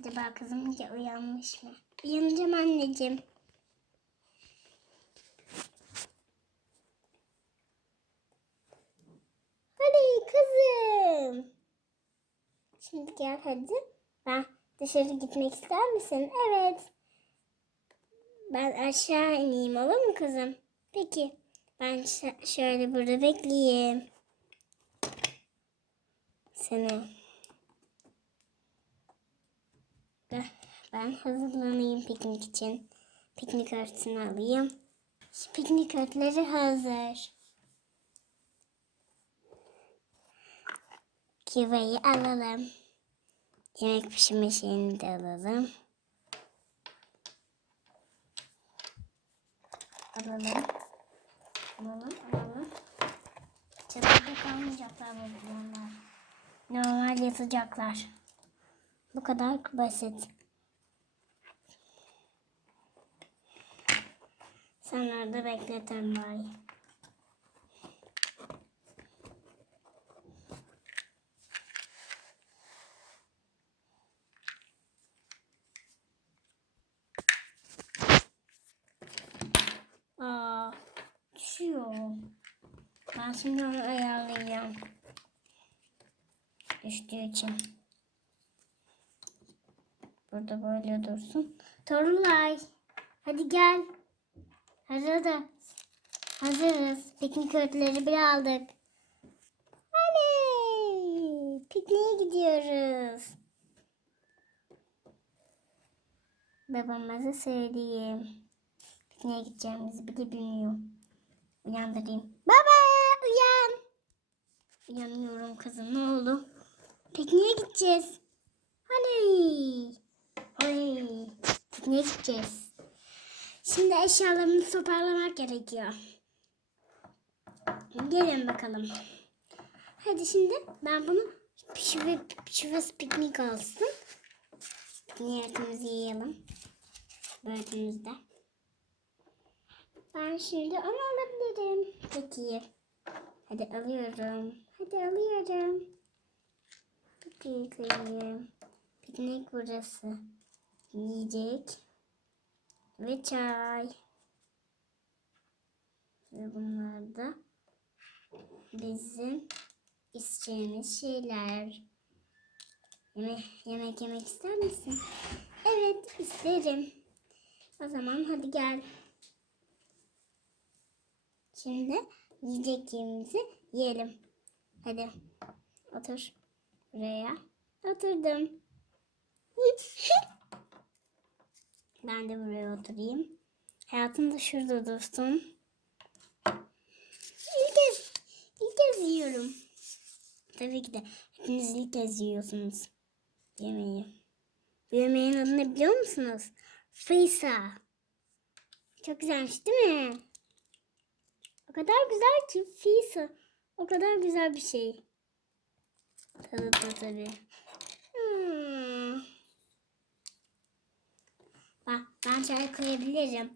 Acaba kızım iyice uyanmış mı? Uyanacağım anneciğim. Hadi kızım. Şimdi gel hadi. Ben dışarı gitmek ister misin? Evet. Ben aşağı ineyim olur mu kızım? Peki. Ben şöyle burada bekleyeyim. Seni. Ben- Ben hazırlanayım piknik için. Piknik örtüsünü alayım. Şu Piknik örtüleri hazır. Kivayı alalım. Yemek pişirme şeyini de alalım. Alalım. Alalım, alalım. Çadırda kalmayacaklar bu bunlar. Normal yatacaklar. Bu kadar basit. Sen orada bekleten bari. Aa, düşüyor. Ben şimdi onu ayarlayacağım. Düştüğü için. Burada böyle dursun. Torunay. Hadi gel. Hazırız. Hazırız. Piknik örtüleri bir aldık. Anne. Pikniğe gidiyoruz. Babamıza söyleyeyim. Pikniğe gideceğimizi bile bilmiyor. Uyandırayım. Baba uyan. Uyanıyorum kızım ne oldu? Pikniğe gideceğiz. Hani? Pikniğe gideceğiz. Şimdi eşyalarımızı toparlamak gerekiyor. Gelin bakalım. Hadi şimdi ben bunu şive, şivesi piknik olsun. Niyetimizi yiyelim. Böldüğümüzde. Ben şimdi onu alabilirim. Peki. Hadi alıyorum. Hadi alıyorum. Peki. Piknik burası. Yiyecek. Ve çay. Ve bunlar da bizim isteyeceğimiz şeyler. Yemek, yemek yemek ister misin? Evet isterim. O zaman hadi gel. Şimdi yiyecek yerimizi yiyelim. Hadi otur buraya. Oturdum. Ben de buraya oturayım. Hayatım da şurada dursun. İlk kez, ilk kez yiyorum. Tabii ki de hepiniz ilk kez yiyorsunuz yemeği. Bu yemeğin adını biliyor musunuz? Fıysa. Çok güzelmiş değil mi? O kadar güzel ki fıysa. O kadar güzel bir şey. Tadı da tabii. Bak ben çay koyabilirim.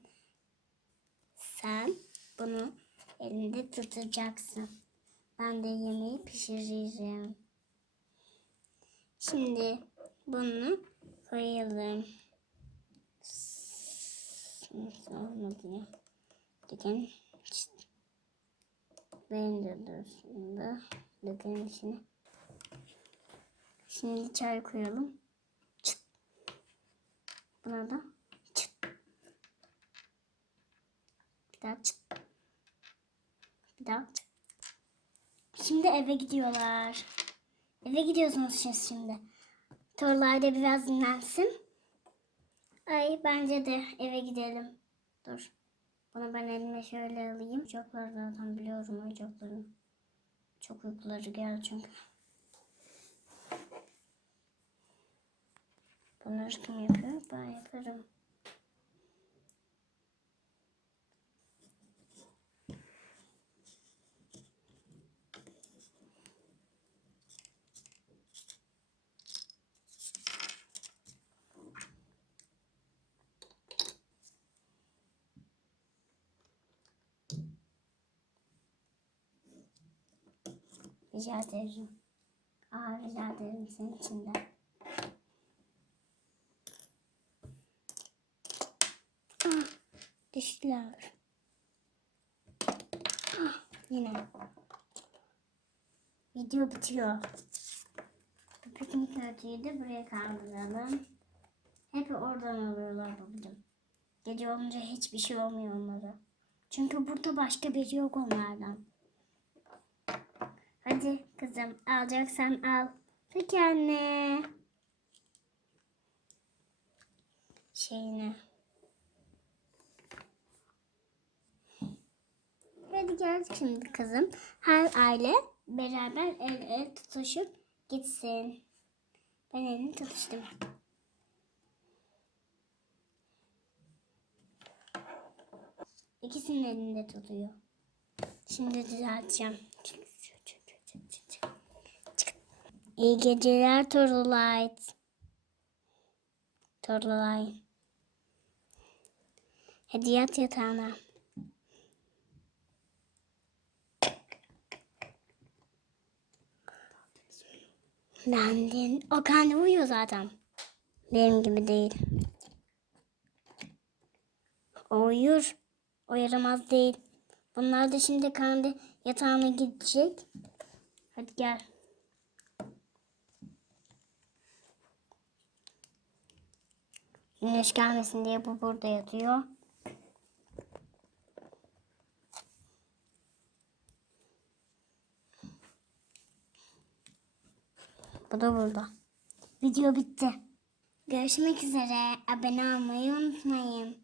Sen bunu elinde tutacaksın. Ben de yemeği pişireceğim. Şimdi bunu koyalım. Olmadı ya? Çıt. Benim de dursun da. Dökelim içine. Şimdi çay koyalım. Buna da çıt. Bir daha. Bir daha. Şimdi eve gidiyorlar. Eve gidiyorsunuz şimdi. Torlar da biraz dinlensin. Ay bence de eve gidelim. Dur. Bunu ben elime şöyle alayım. Ocakları zaten biliyorum ocakları. Çok uykuları geldi çünkü. Bunları kim yapıyor? Ben yaparım. Rica ederim. Aa rica ederim senin için de. Ah düştüler. Ah yine. Video bitiyor. Bu piknik örtüyü de buraya kaldıralım. Hep oradan alıyorlar babacığım. Gece olunca hiçbir şey olmuyor onlara. Çünkü burada başka biri yok onlardan. Hadi kızım alacaksan al. Peki anne. Şeyine. Hadi gel şimdi kızım. Her aile beraber el el tutuşup gitsin. Ben elini tutuştum. İkisinin elinde tutuyor. Şimdi düzelteceğim. İyi geceler Torlight. Torlight. Hadi yat yatağına. Lendin. O kendi uyuyor zaten. Benim gibi değil. O uyur. O yaramaz değil. Bunlar da şimdi kendi yatağına gidecek. Hadi gel. Güneş gelmesin diye bu burada yatıyor. Bu da burada. Video bitti. Görüşmek üzere. Abone olmayı unutmayın.